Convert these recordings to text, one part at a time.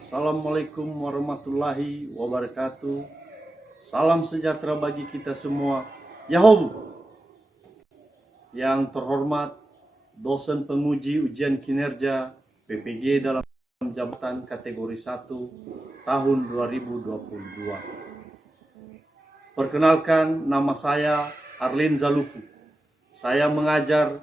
Assalamualaikum warahmatullahi wabarakatuh. Salam sejahtera bagi kita semua. Yahoo! Yang terhormat dosen penguji ujian kinerja PPG dalam jabatan kategori 1 tahun 2022. Perkenalkan, nama saya Arlin Zaluku. Saya mengajar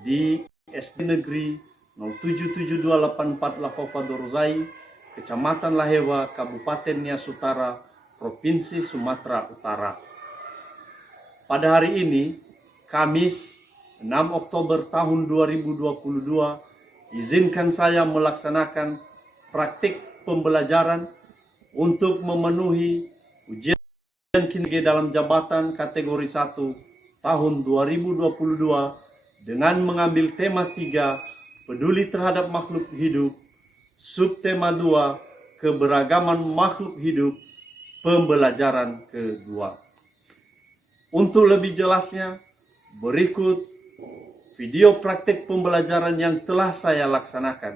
di SD Negeri 077284 Lafaufa Dorozai, Kecamatan Lahewa, Kabupaten Nias Utara, Provinsi Sumatera Utara. Pada hari ini, Kamis 6 Oktober tahun 2022, izinkan saya melaksanakan praktik pembelajaran untuk memenuhi ujian kinerja dalam jabatan kategori 1 tahun 2022 dengan mengambil tema 3, peduli terhadap makhluk hidup, subtema 2, keberagaman makhluk hidup, pembelajaran kedua. Untuk lebih jelasnya, berikut video praktik pembelajaran yang telah saya laksanakan.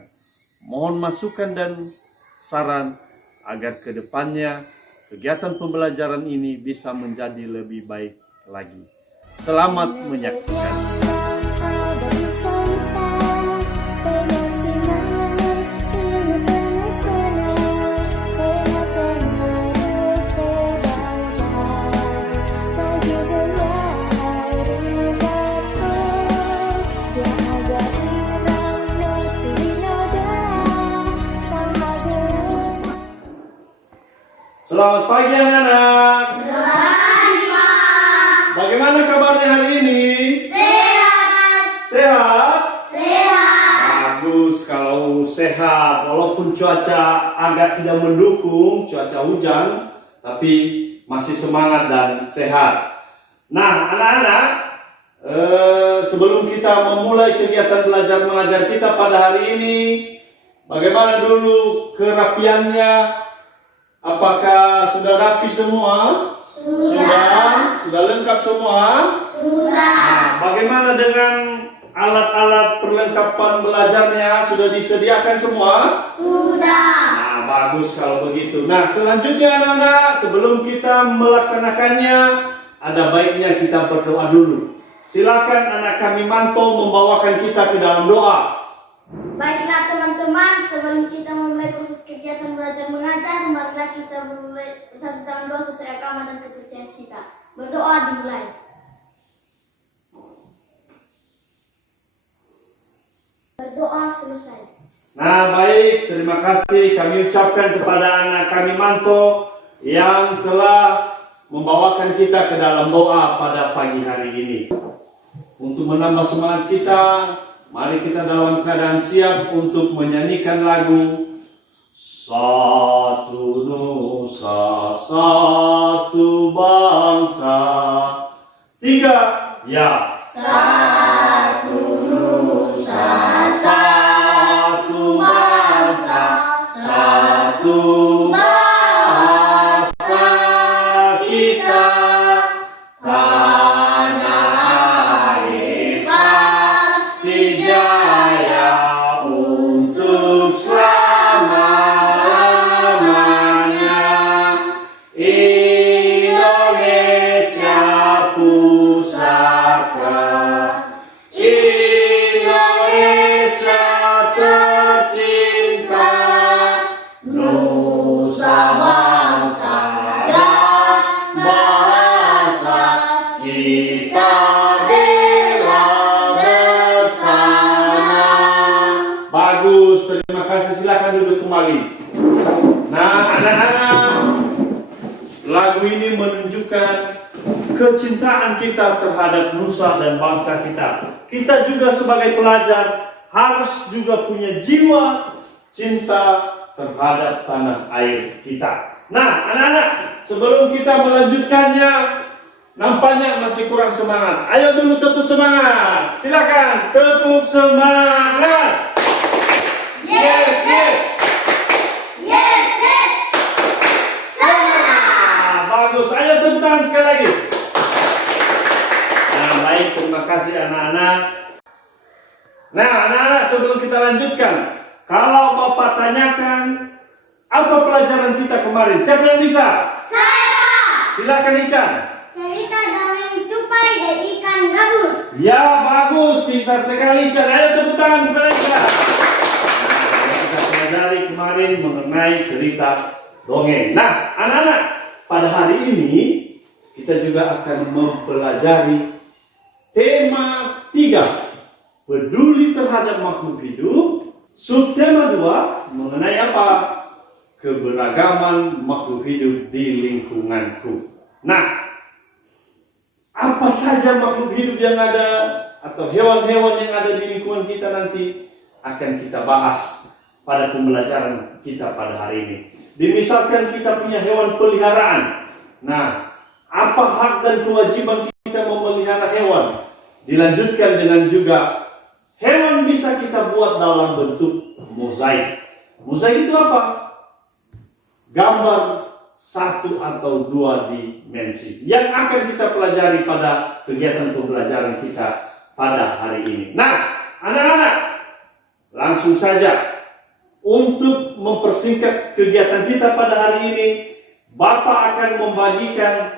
Mohon masukan dan saran agar kedepannya kegiatan pembelajaran ini bisa menjadi lebih baik lagi. Selamat menyaksikan. Selamat pagi anak-anak. Selamat pagi, Pak. Bagaimana kabarnya hari ini? Sehat. Sehat? Sehat. Bagus kalau sehat. Walaupun cuaca agak tidak mendukung, cuaca hujan, tapi masih semangat dan sehat. Nah, anak-anak, sebelum kita memulai kegiatan belajar mengajar kita pada hari ini, bagaimana dulu kerapiannya? Apakah sudah rapi semua? Sudah lengkap semua? Sudah. Nah, bagaimana dengan alat-alat perlengkapan belajarnya? Sudah disediakan semua? Sudah. Nah, bagus kalau begitu. Nah, selanjutnya anak-anak, sebelum kita melaksanakannya, ada baiknya kita berdoa dulu. Silakan anak kami Manto membawakan kita ke dalam doa. Baiklah teman-teman, sebelum kita memulai proses kegiatan belajar mengajar, marilah kita memulai bersatu dalam doa sesuai agama dan kepercayaan kita. Berdoa dimulai. Berdoa selesai. Nah, baik, terima kasih kami ucapkan kepada anak kami Manto yang telah membawakan kita ke dalam doa pada pagi hari ini. Untuk menambah semangat kita, mari kita dalam keadaan siap untuk menyanyikan lagu Satu Nusa, Satu Bangsa. 3, ya. Satu Nusa, satu bangsa, satu bahasa kita, tanah air pasti jaya untuk selama-lamanya. Indonesia pusaka, Indonesia tercinta, Nusa bangsa dan bahasa kita bela bersama. Bagus, terima kasih. Silakan duduk kembali. Nah, anak-anak, lagu ini menunjukkan kecintaan kita terhadap nusa dan bangsa kita. Kita juga sebagai pelajar harus juga punya jiwa cinta terhadap tanah air kita. Nah, anak-anak, sebelum kita melanjutkannya, nampaknya masih kurang semangat. Ayo dulu tepuk semangat. Silakan tepuk semangat. Yes, yes. Yes, yes. Semangat. Bagus, ayo tepuk tangan sekali lagi. Nah, baik, terima kasih anak-anak. Nah, anak-anak, sebelum kita lanjutkan, kalau Bapak tanyakan Apa pelajaran kita kemarin? Siapa yang bisa? Saya. Silakan Ican. Cerita dongeng tupai dan ikan gabus. Ya, bagus, pintar sekali Ican. Ayo tepuk tangan kepada Ican. Nah, kita pelajari kemarin mengenai cerita dongeng. Nah, anak-anak, pada hari ini kita juga akan mempelajari tema 3, peduli terhadap makhluk hidup. Subtema 2 mengenai apa? Keberagaman makhluk hidup di lingkunganku. Nah, apa saja makhluk hidup yang ada atau hewan-hewan yang ada di lingkungan kita nanti akan kita bahas pada pembelajaran kita pada hari ini. Misalkan kita punya hewan peliharaan. Nah, apa hak dan kewajiban kita memelihara hewan? Dilanjutkan dengan juga hewan bisa kita buat dalam bentuk mozaik. Mozaik itu apa? Gambar 1 atau 2 dimensi yang akan kita pelajari pada kegiatan pembelajaran kita pada hari ini. Nah, anak-anak, langsung saja untuk mempersingkat kegiatan kita pada hari ini, Bapak akan membagikan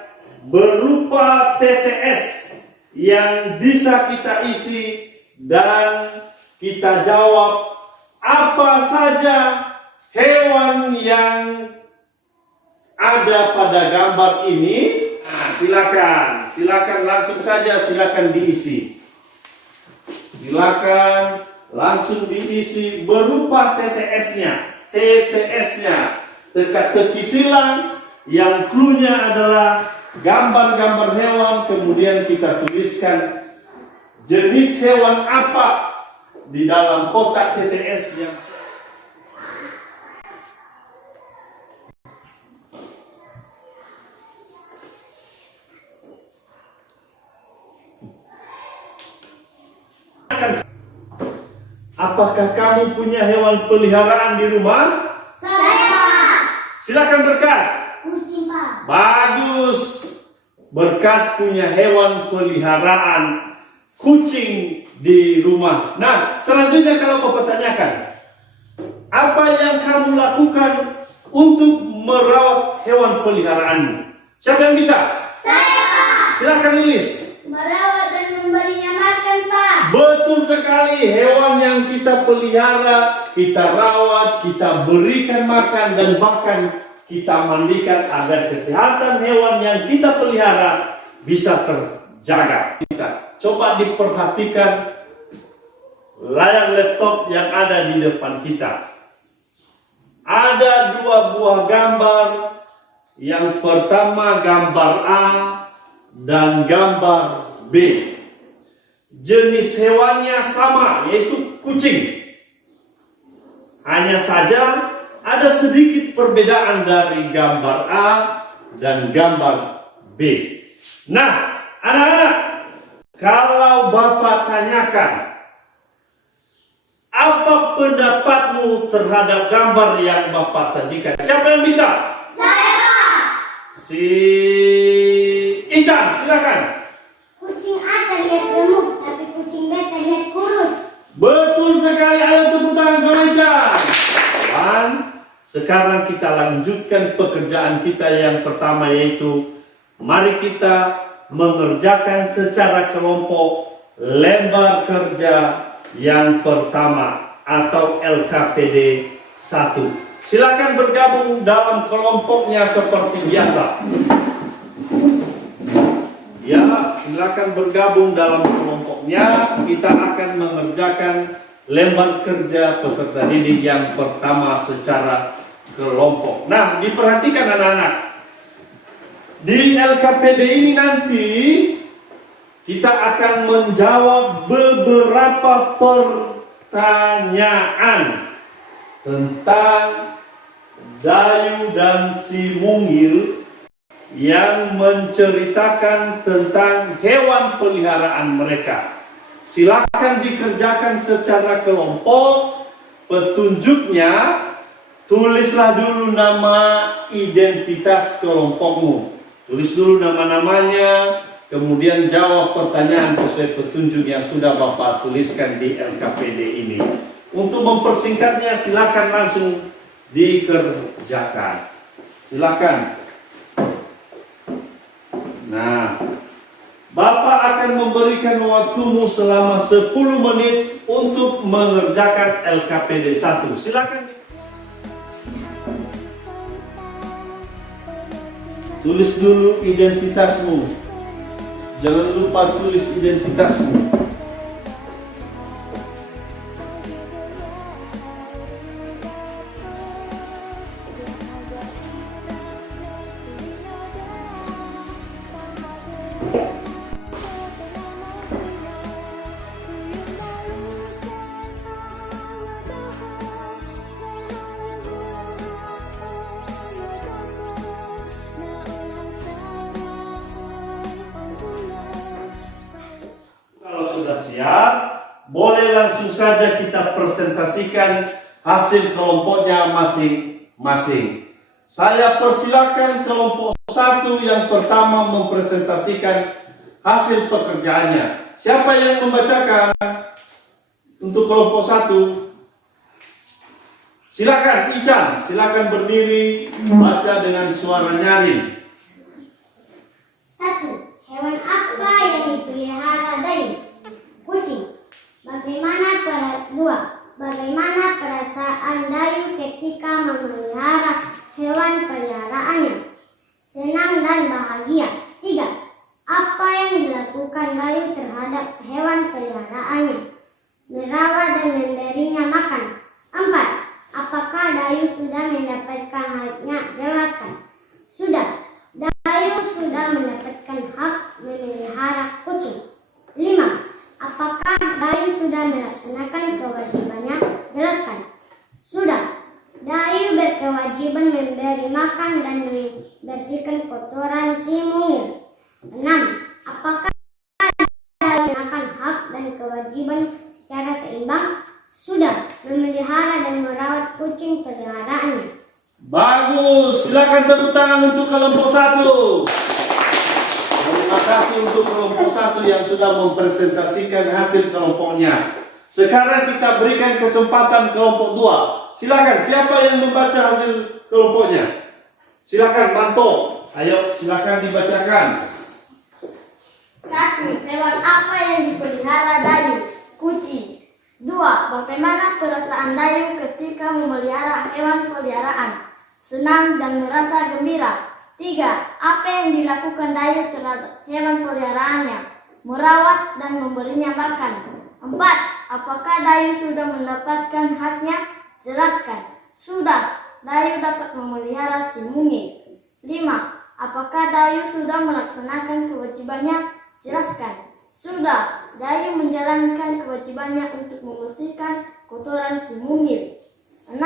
berupa TTS yang bisa kita isi dan kita jawab apa saja hewan yang ada pada gambar ini. Nah, silakan langsung saja, silakan diisi. Silakan langsung diisi berupa TTS-nya. Teka-teki silang yang clue-nya adalah gambar-gambar hewan, kemudian kita tuliskan jenis hewan apa di dalam kotak TTS yang apakah kamu punya hewan peliharaan di rumah? Saya. Silakan berkat. Kucing, Pak. Bagus. Berkat punya hewan peliharaan kucing di rumah. Nah, selanjutnya kalau mau pertanyakan, apa yang kamu lakukan untuk merawat hewan peliharaanmu? Siapa yang bisa? Saya, Pak. Silakan Lilis. Merawat dan memberinya makan, Pak. Betul sekali, hewan yang kita pelihara, kita rawat, kita berikan makan dan bahkan kita mandikan agar kesehatan hewan yang kita pelihara bisa terjaga. Kita coba diperhatikan layar laptop yang ada di depan kita. Ada 2 buah gambar. Yang pertama gambar A dan gambar B. Jenis hewannya sama, yaitu kucing. Hanya saja ada sedikit perbedaan dari gambar A dan gambar B. Nah, anak-anak, kalau Bapak tanyakan, apa pendapatmu terhadap gambar yang Bapak sajikan? Siapa yang bisa? Saya, Pak. Si Ican, silakan. Kucing A terlihat gemuk, tapi kucing B terlihat kurus. Betul sekali, ayo tepuk tangan sama Ican. Dan sekarang kita lanjutkan pekerjaan kita yang pertama, yaitu mari kita mengerjakan secara kelompok lembar kerja yang pertama atau LKPD 1. Silakan bergabung dalam kelompoknya seperti biasa. Ya, silakan bergabung dalam kelompoknya. Kita akan mengerjakan lembar kerja peserta didik yang pertama secara kelompok. Nah, diperhatikan anak-anak. Di LKPD ini nanti kita akan menjawab beberapa pertanyaan tentang Dayu dan si Mungil yang menceritakan tentang hewan peliharaan mereka. Silakan dikerjakan secara kelompok. Petunjuknya, tulislah dulu nama identitas kelompokmu. Tulis dulu nama-namanya, kemudian jawab pertanyaan sesuai petunjuk yang sudah Bapak tuliskan di LKPD ini. Untuk mempersingkatnya, silakan langsung dikerjakan. Silakan. Nah, Bapak akan memberikan waktumu selama 10 menit untuk mengerjakan LKPD 1. Silakan. Tulis dulu identitasmu. Jangan lupa tulis identitasmu. Kalau sudah siap, boleh langsung saja kita presentasikan hasil kelompoknya masing-masing. Saya persilakan kelompok 1 yang pertama mempresentasikan hasil pekerjaannya. Siapa yang membacakan untuk kelompok 1? Silakan, Ican, silakan berdiri, baca dengan suara nyaring. 1. Hewan apa yang dipelihara Dayu? Kucing. Bagaimana perasaan Dayu ketika memelihara hewan peliharaannya? Senang dan bahagia. 3. Apa yang dilakukan Dayu terhadap hewan peliharaannya? Merawat dan memberinya makan. 4. Apakah Dayu sudah mendapatkan haknya? Jelaskan. Sudah. Dayu sudah mendapatkan hak memelihara kucing. 5. Apakah Dayu sudah melaksanakan kewajibannya? Jelaskan. Sudah. Dayu berkewajiban memberi makan dan membersihkan kotoran si mungil. 6. Apakah Dayu melaksanakan hak dan kewajiban secara seimbang? Sudah. Memelihara dan merawat kucing peliharaannya. Bagus, silakan tepuk tangan untuk kelompok 1. Terima kasih untuk kelompok 1 yang sudah mempresentasikan hasil kelompoknya. Sekarang kita berikan kesempatan kelompok 2. Silakan, siapa yang membaca hasil kelompoknya? Silakan, Manto. Ayo, silakan dibacakan. 1. Hewan apa yang dipelihara Dayu? Kucing. 2. Bagaimana perasaan Dayu ketika memelihara hewan peliharaan? Senang dan merasa gembira. 3. Apa yang dilakukan Dayu terhadap hewan peliharaannya? Merawat dan memberinya makan. 4. Apakah Dayu sudah mendapatkan haknya? Jelaskan. Sudah. Dayu dapat memelihara si mungil. 5. Apakah Dayu sudah melaksanakan kewajibannya? Jelaskan. Sudah. Dayu menjalankan kewajibannya untuk membersihkan kotoran si mungil. 6.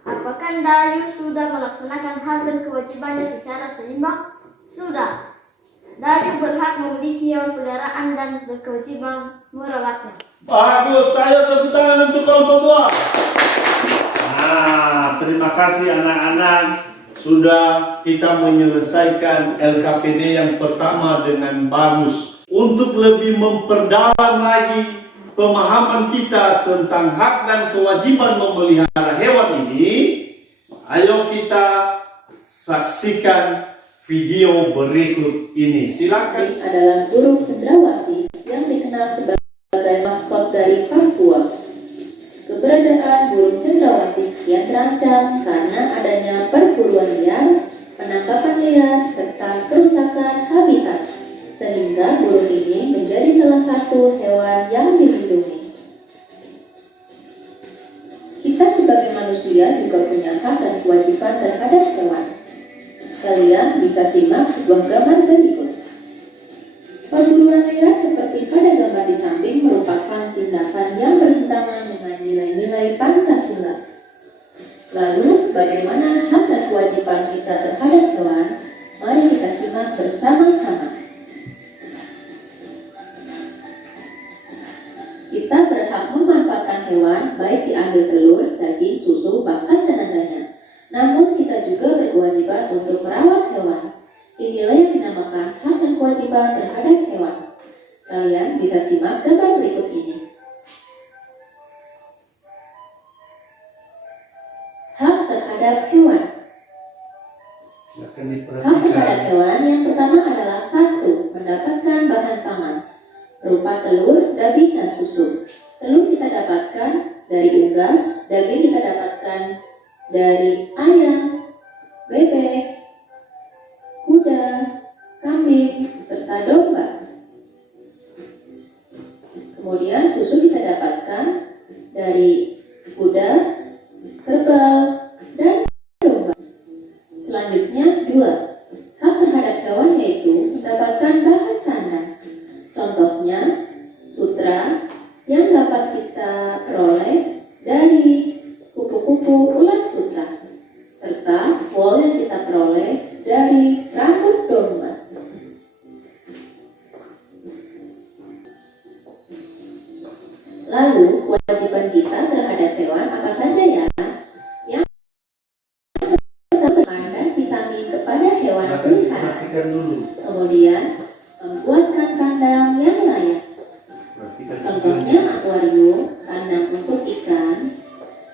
Apakah Dayu sudah melaksanakan hak dan kewajibannya secara seimbang? Sudah. Dayu berhak memiliki hewan peliharaan dan berkewajiban merawatnya. Bagus, ayo tepuk tangan untuk kelompok 2. Nah, terima kasih anak-anak. Sudah kita menyelesaikan LKPD yang pertama dengan bagus. Untuk lebih memperdalam lagi pemahaman kita tentang hak dan kewajiban memelihara hewan ini, ayo kita saksikan video berikut ini. Silakan. Adalah burung cendrawasih yang dikenal sebagai maskot dari Papua. Keberadaan burung cendrawasih yang terancam karena adanya perburuan liar, penangkapan liar, serta kerusakan habitat, sehingga burung ini menjadi salah satu hewan yang dilindungi. Kita sebagai manusia juga punya hak dan kewajiban terhadap hewan. Kalian bisa simak sebuah gambar berikut. Perburuan liar seperti pada gambar di samping merupakan tindakan yang bertentangan dengan nilai-nilai Pancasila. Lalu, bagaimana hak dan kewajiban kita terhadap hewan? Mari kita simak bersama-sama. Kita berhak memanfaatkan hewan, baik diambil telur, daging, susu, bahkan tenaganya. Namun kita juga berkewajiban untuk merawat hewan. Inilah yang dinamakan hak dan kewajiban terhadap hewan. Kalian bisa simak gambar berikut ini. Hak terhadap terhadap hewan. Silakan Hak terhadap diperhatikan. hewan yang pertama adalah 1. Mendapatkan bahan pangan berupa telur, daging, dan susu. Telur kita dapatkan dari unggas, daging kita dapatkan dari ayam, bebek, kuda, kambing, serta domba. Kemudian susu kita dapatkan dari kuda, kerbau, dan domba. Selanjutnya 2. Hak terhadap hewan yaitu mendapatkan bahan sandang. Contohnya sutra yang dapat kita peroleh dari kupu-kupu ulat sutra, serta wool yang kita peroleh dari rambut domba. Lalu kewajiban kita terhadap hewan apa saja ya? Yang pertama, dan vitamin kepada hewan Silakan peliharaan. diperhatikan dulu. Kemudian membuatkan kandang yang layak. Perhatikan Contohnya akuarium, kandang untuk ikan,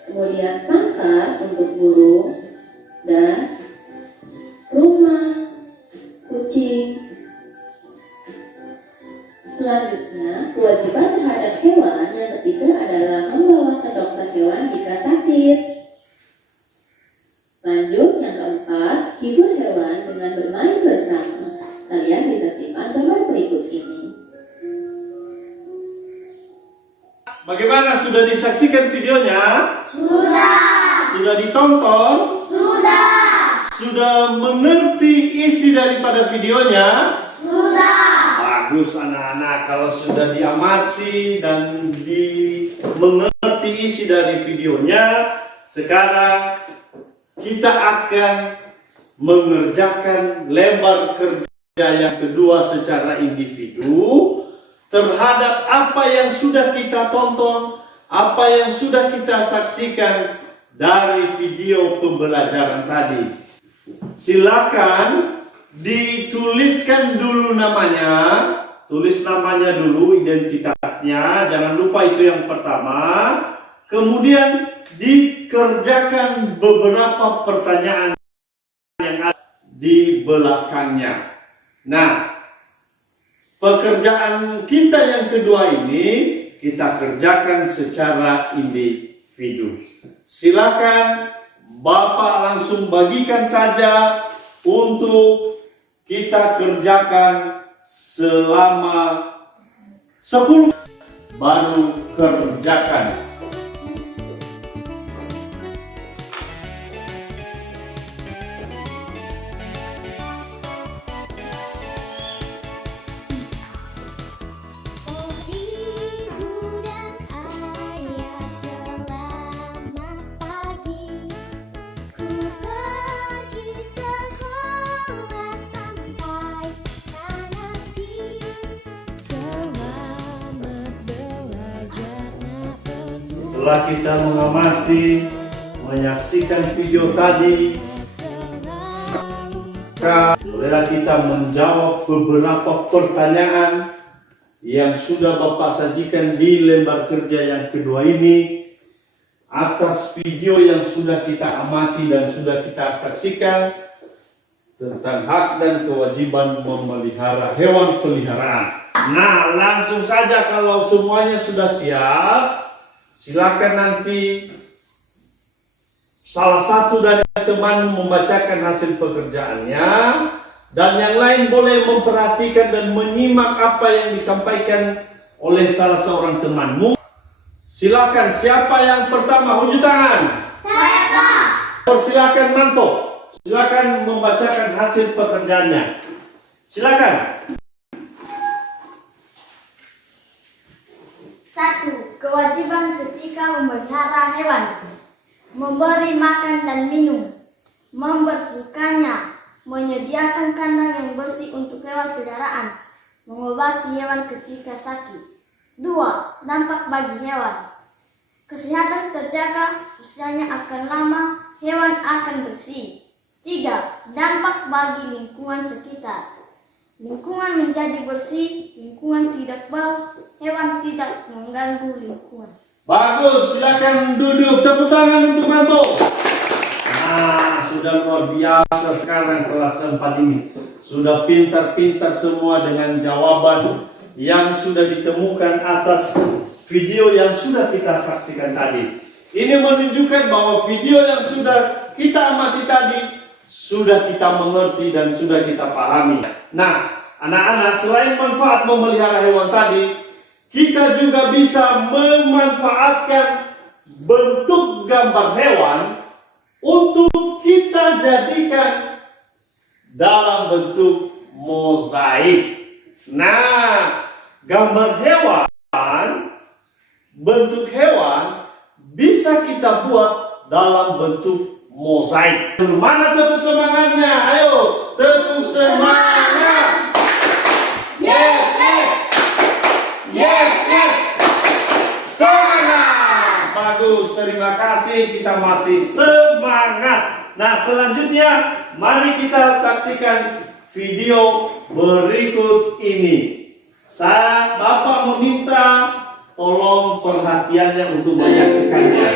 kemudian sangkar untuk burung, dan rumah kucing. Selanjutnya, kewajiban terhadap hewan yang ketiga adalah membawa ke dokter hewan jika sakit. Lanjut, yang keempat, hibur hewan dengan bermain bersama. Kalian bisa simak gambar berikut ini. Bagaimana, sudah disaksikan videonya? Sudah ditonton? Sudah mengerti isi daripada videonya? Bagus anak-anak, kalau sudah diamati dan mengerti isi dari videonya, sekarang kita akan mengerjakan lembar kerja yang kedua secara individu terhadap apa yang sudah kita tonton, apa yang sudah kita saksikan dari video pembelajaran tadi. Silakan dituliskan dulu namanya, tulis namanya dulu, identitasnya, jangan lupa itu yang pertama. Kemudian dikerjakan beberapa pertanyaan yang ada di belakangnya. Nah, pekerjaan kita yang kedua ini kita kerjakan secara individu. Silakan Bapak langsung bagikan saja untuk kita kerjakan selama 10 baru kerjakan. Oh ibu dan ayah, selamat pagi. Ku pergi sekolah sampai nanti. Selamat belajar nak berdua. Setelah kita mengamati, menyaksikan video tadi, bolehlah kita menjawab beberapa pertanyaan yang sudah Bapak sajikan di lembar kerja yang kedua ini atas video yang sudah kita amati dan sudah kita saksikan tentang hak dan kewajiban memelihara hewan peliharaan. Nah, langsung saja kalau semuanya sudah siap, silakan nanti salah satu dari teman membacakan hasil pekerjaannya dan yang lain boleh memperhatikan dan menyimak apa yang disampaikan oleh salah seorang temanmu. Silakan, siapa yang pertama? Unjuk tangan. Saya. Persilakan Manto. Silakan membacakan hasil pekerjaannya. Silakan. 1. Kewajiban ketika memelihara hewan: memberi makan dan minum, membersihkannya, menyediakan kandang yang bersih untuk hewan peliharaan, mengobati hewan ketika sakit. 2. Dampak bagi hewan: kesehatan terjaga, usianya akan lama, hewan akan bersih. 3. Dampak bagi lingkungan sekitar: lingkungan menjadi bersih, lingkungan tidak bau, hewan tidak mengganggu lingkungan. Bagus, silakan duduk. Tepuk tangan untuk Manto. Nah, sudah luar biasa sekarang kelas 4 ini. Sudah pintar-pintar semua dengan jawaban yang sudah ditemukan atas video yang sudah kita saksikan tadi. Ini menunjukkan bahwa video yang sudah kita amati tadi sudah kita mengerti dan sudah kita pahami. Nah, anak-anak, selain manfaat memelihara hewan tadi, kita juga bisa memanfaatkan bentuk gambar hewan untuk kita jadikan dalam bentuk mozaik. Nah, gambar hewan, bentuk hewan bisa kita buat dalam bentuk mozaik. Mana tepuk semangatnya? Ayo, tepuk semangat. Yes, yes. Yes, yes. Semangat. Bagus, terima kasih. Kita masih semangat. Nah, selanjutnya mari kita saksikan video berikut ini. Bapak meminta tolong perhatiannya untuk menyaksikannya.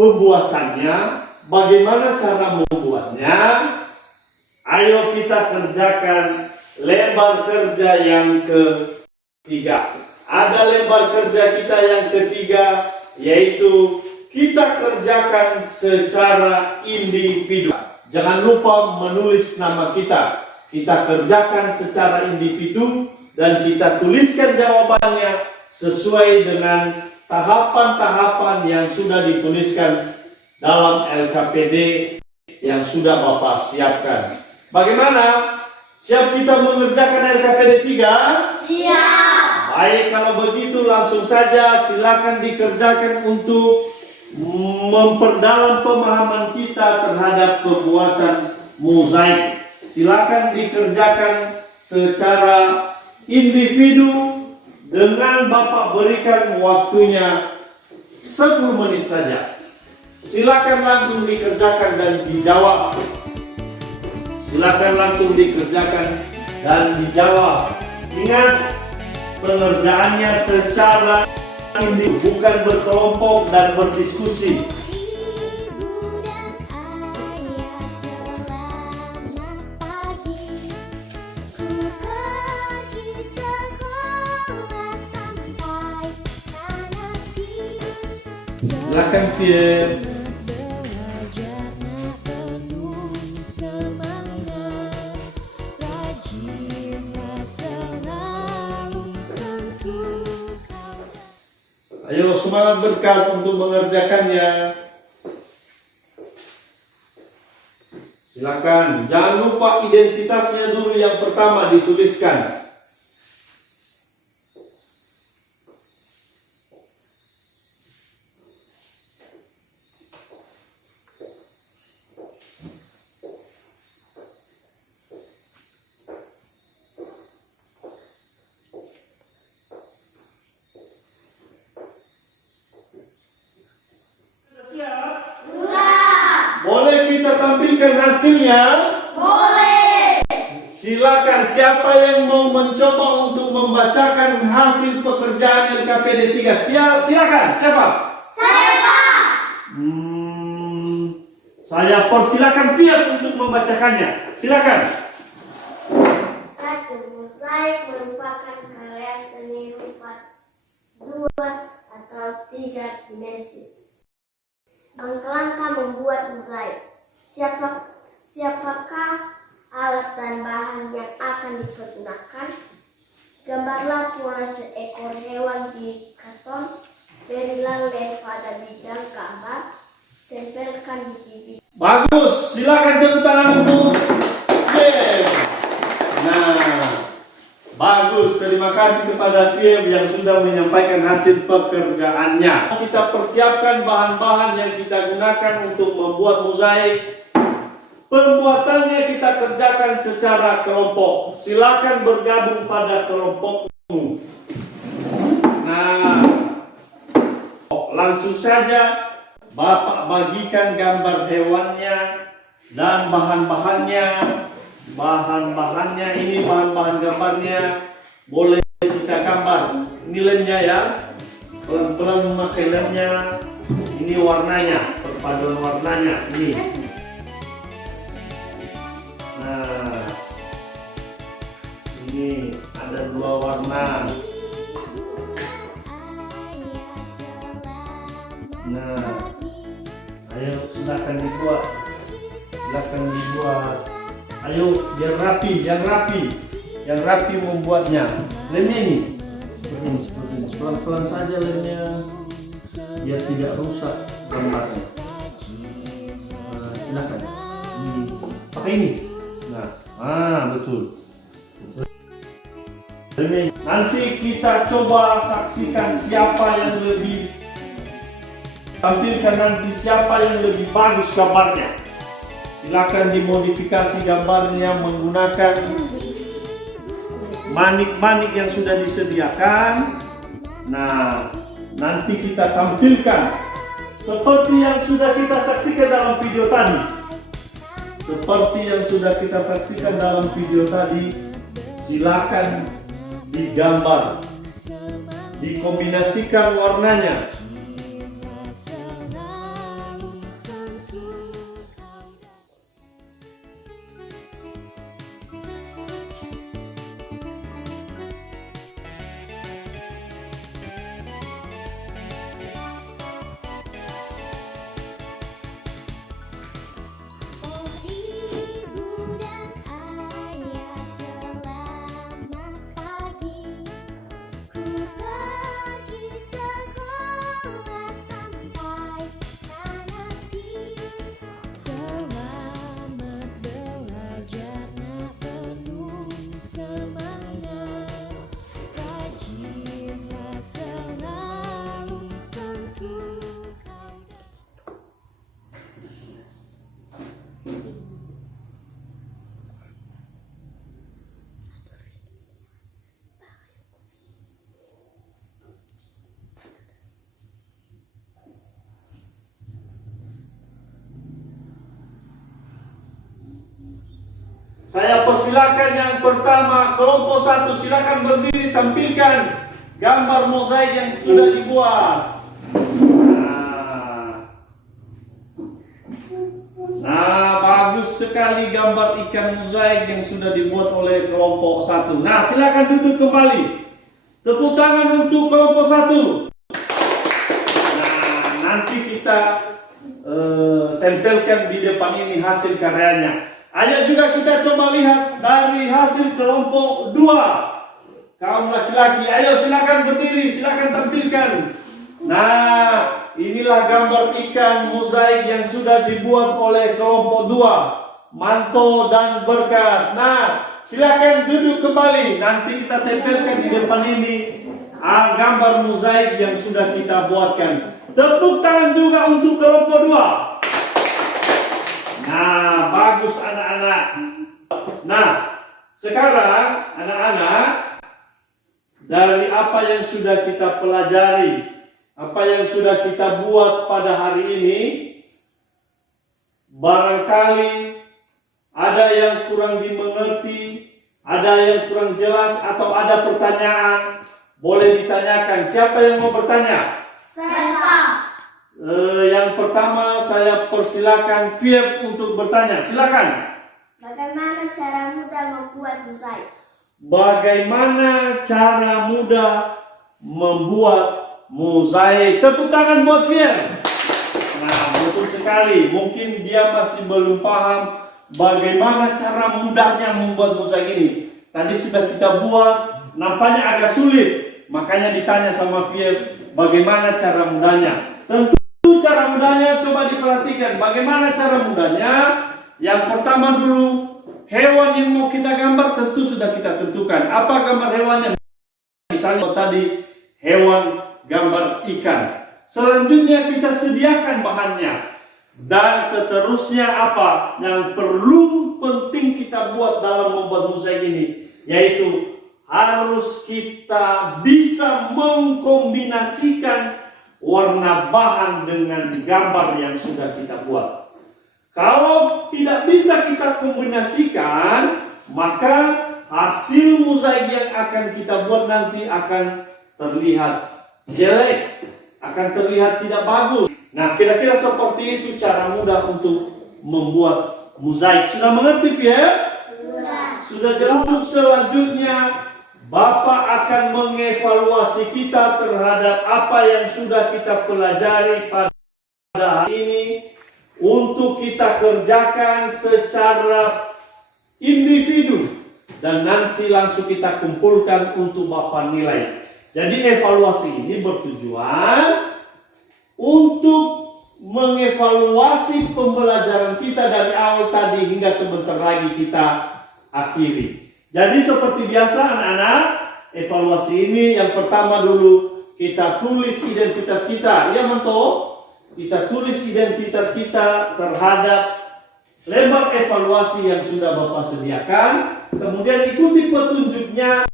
Pembuatannya, bagaimana cara membuatnya? Ayo kita kerjakan lembar kerja yang ketiga. Ada lembar kerja kita yang ketiga, yaitu kita kerjakan secara individu. Jangan lupa menulis nama kita. Kita kerjakan secara individu dan kita tuliskan jawabannya sesuai dengan tahapan-tahapan yang sudah dituliskan dalam LKPD yang sudah Bapak siapkan. Bagaimana? Siap kita mengerjakan LKPD 3? Siap. Baik, kalau begitu langsung saja silakan dikerjakan untuk memperdalam pemahaman kita terhadap pembuatan mozaik. Silakan dikerjakan secara individu dengan Bapak berikan waktunya 10 menit saja. Silakan langsung dikerjakan dan dijawab. Silakan langsung dikerjakan dan dijawab. Ingat, pengerjaannya secara individu, bukan berkelompok dan berdiskusi. Silakan Fien. Ayo semangat berkat untuk mengerjakannya. Silakan, jangan lupa identitasnya dulu yang pertama dituliskan. tampilkan hasilnya? Boleh. Silakan, siapa yang mau mencoba untuk membacakan hasil pekerjaan LKPD 3? Silakan, siapa? Saya, Pak. Saya persilakan Fiat untuk membacakannya. Silakan. 1. Mozaik merupakan karya seni rupa 2 atau 3 dimensi. Langkah-langkah membuat mozaik. Siapakah alat dan bahan yang akan dipergunakan? Gambarlah pola seekor hewan di karton. Berilah lem pada bidang gambar. Tempelkan di bibir. Bagus, silakan tepuk tangan untuk Fiem. Nah, bagus. Terima kasih kepada Fiem yang sudah menyampaikan hasil pekerjaannya. Kita persiapkan bahan-bahan yang kita gunakan untuk membuat mozaik. Pembuatannya kita kerjakan secara kelompok. Silakan bergabung pada kelompokmu. Nah, langsung saja Bapak bagikan gambar hewannya dan bahan-bahannya. Bahan-bahannya ini bahan-bahan gambarnya. Boleh kita gambar. Ini lemnya ya. Pelan-pelan memakai lemnya. Ini warnanya, perpaduan warnanya ini. Nah, ini ada 2 warna. Nah, ayo silakan dibuat. Silakan dibuat. Ayo biar rapi, yang rapi membuatnya. Lemnya ini. Seperti ini. Pelan-pelan saja lemnya. Biar tidak rusak gambarnya. Nah, silakan. Ini pakai ini. Nah, betul. Nanti kita coba saksikan siapa yang lebih tampilkan nanti siapa yang lebih bagus gambarnya. Silakan dimodifikasi gambarnya menggunakan manik-manik yang sudah disediakan. Nah, nanti kita tampilkan seperti yang sudah kita saksikan dalam video tadi. Seperti yang sudah kita saksikan dalam video tadi, silakan digambar, dikombinasikan warnanya. Saya persilakan yang pertama, kelompok 1 silakan berdiri, tampilkan gambar mozaik yang sudah dibuat. Nah, bagus sekali gambar ikan mozaik yang sudah dibuat oleh kelompok 1. Nah, silakan duduk kembali. Tepuk tangan untuk kelompok 1. Nah, nanti kita tempelkan di depan ini hasil karyanya. Ayo juga kita coba lihat dari hasil kelompok 2. Kaum laki-laki, ayo silakan berdiri, silakan tampilkan. Nah, inilah gambar ikan mozaik yang sudah dibuat oleh kelompok 2. Manto dan Berkat. Nah, silakan duduk kembali. Nanti kita tempelkan di depan ini gambar mozaik yang sudah kita buatkan. Tepuk tangan juga untuk kelompok 2. Nah, bagus anak-anak. Nah, sekarang anak-anak, dari apa yang sudah kita pelajari, apa yang sudah kita buat pada hari ini, barangkali ada yang kurang dimengerti, ada yang kurang jelas, atau ada pertanyaan, boleh ditanyakan. Siapa yang mau bertanya? Saya. Yang pertama saya persilakan Fir untuk bertanya. Silakan. Bagaimana cara mudah membuat mozaik? Bagaimana cara mudah membuat mozaik? Tepuk tangan buat Fir. Nah, betul sekali. Mungkin dia masih belum paham bagaimana cara mudahnya membuat mozaik ini. Tadi sudah kita buat, nampaknya agak sulit. Makanya ditanya sama Fir, bagaimana cara mudahnya? Tentu cara mudahnya coba diperhatikan. Bagaimana cara mudahnya? Yang pertama dulu, hewan yang mau kita gambar tentu sudah kita tentukan. Apa gambar hewannya? Misalnya tadi hewan gambar ikan. Selanjutnya kita sediakan bahannya. Dan seterusnya apa yang perlu penting kita buat dalam membuat mozaik ini, yaitu harus kita bisa mengkombinasikan warna bahan dengan gambar yang sudah kita buat. Kalau tidak bisa kita kombinasikan, maka hasil mozaik yang akan kita buat nanti akan terlihat jelek, akan terlihat tidak bagus. Nah, kira-kira seperti itu cara mudah untuk membuat mozaik. Sudah mengerti ya? Sudah jelas. Selanjutnya, Bapak akan mengevaluasi kita terhadap apa yang sudah kita pelajari pada hari ini untuk kita kerjakan secara individu dan nanti langsung kita kumpulkan untuk Bapak nilai. Jadi evaluasi ini bertujuan untuk mengevaluasi pembelajaran kita dari awal tadi hingga sebentar lagi kita akhiri. Jadi seperti biasa anak-anak, evaluasi ini yang pertama dulu kita tulis identitas kita. Ya Manto? Kita tulis identitas kita terhadap lembar evaluasi yang sudah Bapak sediakan. Kemudian ikuti petunjuknya,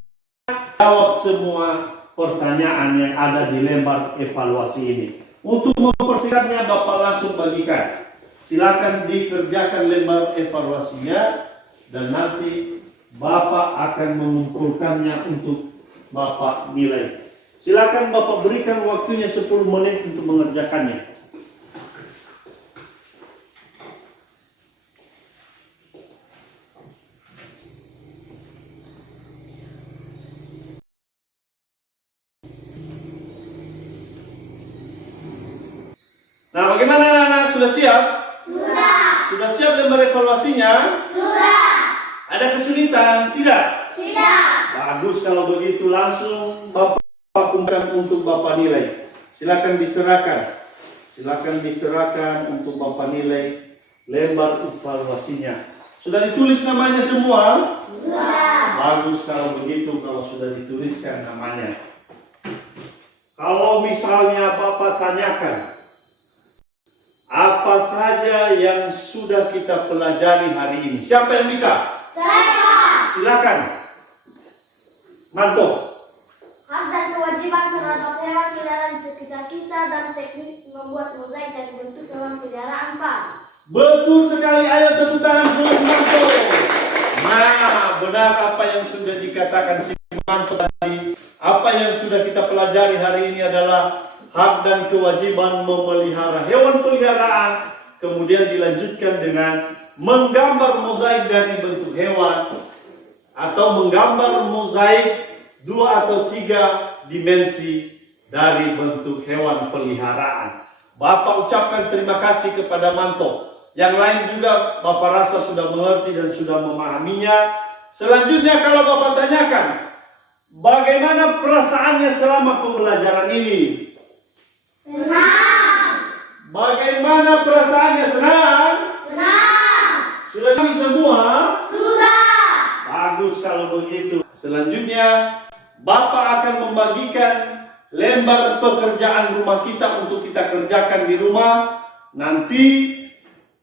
jawab semua pertanyaan yang ada di lembar evaluasi ini. Untuk mempersingkatnya Bapak langsung bagikan. Silakan dikerjakan lembar evaluasinya dan nanti Bapak akan mengumpulkannya untuk Bapak nilai. Silakan Bapak berikan waktunya 10 menit untuk mengerjakannya. Nah, bagaimana anak-anak? Sudah siap? Sudah. Sudah siap lembar evaluasinya? Sudah. Ada kesulitan? Tidak? Tidak. Bagus kalau begitu, langsung Bapak kumpulkan untuk Bapak nilai. Silakan diserahkan. Silakan diserahkan untuk Bapak nilai lembar evaluasinya. Sudah ditulis namanya semua? Sudah. Bagus kalau begitu, kalau sudah dituliskan namanya. Kalau misalnya Bapak tanyakan, apa saja yang sudah kita pelajari hari ini? Siapa yang bisa? Saya. Silakan. Manto. Hak dan kewajiban terhadap hewan peliharaan di sekitar kita dan teknik membuat mozaik dari bentuk hewan peliharaan, Pak. Betul sekali, ayo tepuk tangan untuk Manto. Nah, benar apa yang sudah dikatakan si Manto tadi. Apa yang sudah kita pelajari hari ini adalah hak dan kewajiban memelihara hewan peliharaan, kemudian dilanjutkan dengan menggambar mozaik dari bentuk hewan atau menggambar mozaik 2 atau 3 dimensi dari bentuk hewan peliharaan. Bapak ucapkan terima kasih kepada Manto. Yang lain juga Bapak rasa sudah mengerti dan sudah memahaminya. Selanjutnya kalau Bapak tanyakan, bagaimana perasaannya selama pembelajaran ini? Senang. Bagaimana perasaannya? Senang? Senang. Sudah kami semua? Sudah. Bagus kalau begitu. Selanjutnya Bapak akan membagikan lembar pekerjaan rumah kita untuk kita kerjakan di rumah. Nanti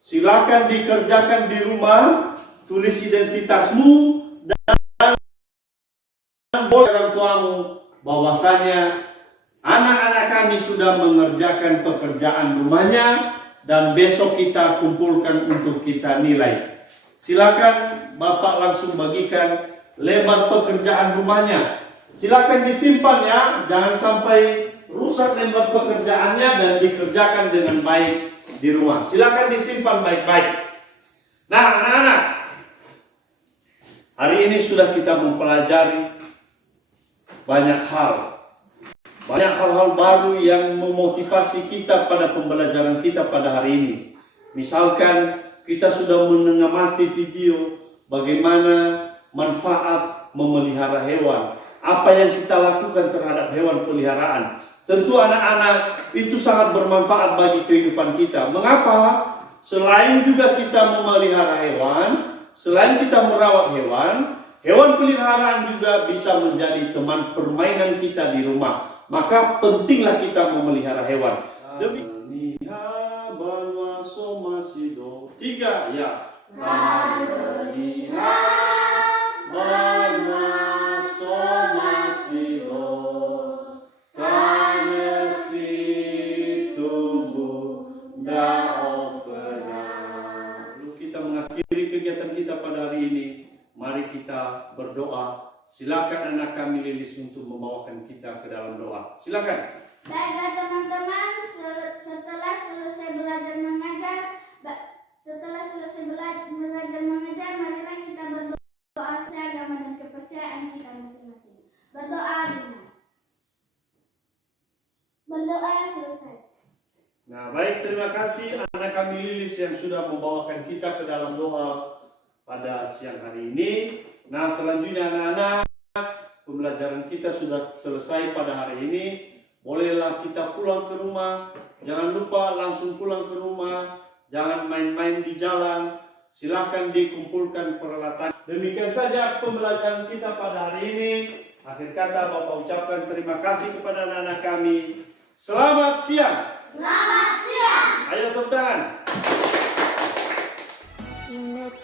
silakan dikerjakan di rumah. Tulis identitasmu dan orang tuamu bahwasanya anak-anak kami sudah mengerjakan pekerjaan rumahnya dan besok kita kumpulkan untuk kita nilai. Silakan Bapak langsung bagikan lembar pekerjaan rumahnya. Silakan disimpan ya, jangan sampai rusak lembar pekerjaannya dan dikerjakan dengan baik di rumah. Silakan disimpan baik-baik. Nah, anak-anak, hari ini sudah kita mempelajari banyak hal. Banyak hal-hal baru yang memotivasi kita pada pembelajaran kita pada hari ini. Misalkan kita sudah mengamati video bagaimana manfaat memelihara hewan. Apa yang kita lakukan terhadap hewan peliharaan. Tentu anak-anak itu sangat bermanfaat bagi kehidupan kita. Mengapa? Selain juga kita memelihara hewan, selain kita merawat hewan, hewan peliharaan juga bisa menjadi teman permainan kita di rumah. Maka pentinglah kita memelihara hewan. Demi tiga ya. Lalu kita mengakhiri kegiatan kita pada hari ini. Mari kita berdoa. Silakan anak kami Lilis untuk membawakan kita ke dalam doa. Silakan. Baiklah teman-teman, setelah selesai belajar mengajar, marilah kita berdoa sesuai agama dan kepercayaan kita masing-masing. Berdoa dimulai. Berdoa selesai. Nah, baik, terima kasih anak kami Lilis yang sudah membawakan kita ke dalam doa pada siang hari ini. Nah, selanjutnya anak-anak, pembelajaran kita sudah selesai pada hari ini. Bolehlah kita pulang ke rumah. Jangan lupa langsung pulang ke rumah. Jangan main-main di jalan. Silakan dikumpulkan peralatan. Demikian saja pembelajaran kita pada hari ini. Akhir kata Bapak ucapkan terima kasih kepada anak-anak kami. Selamat siang. Selamat siang. Ayo tepuk tangan. Ingat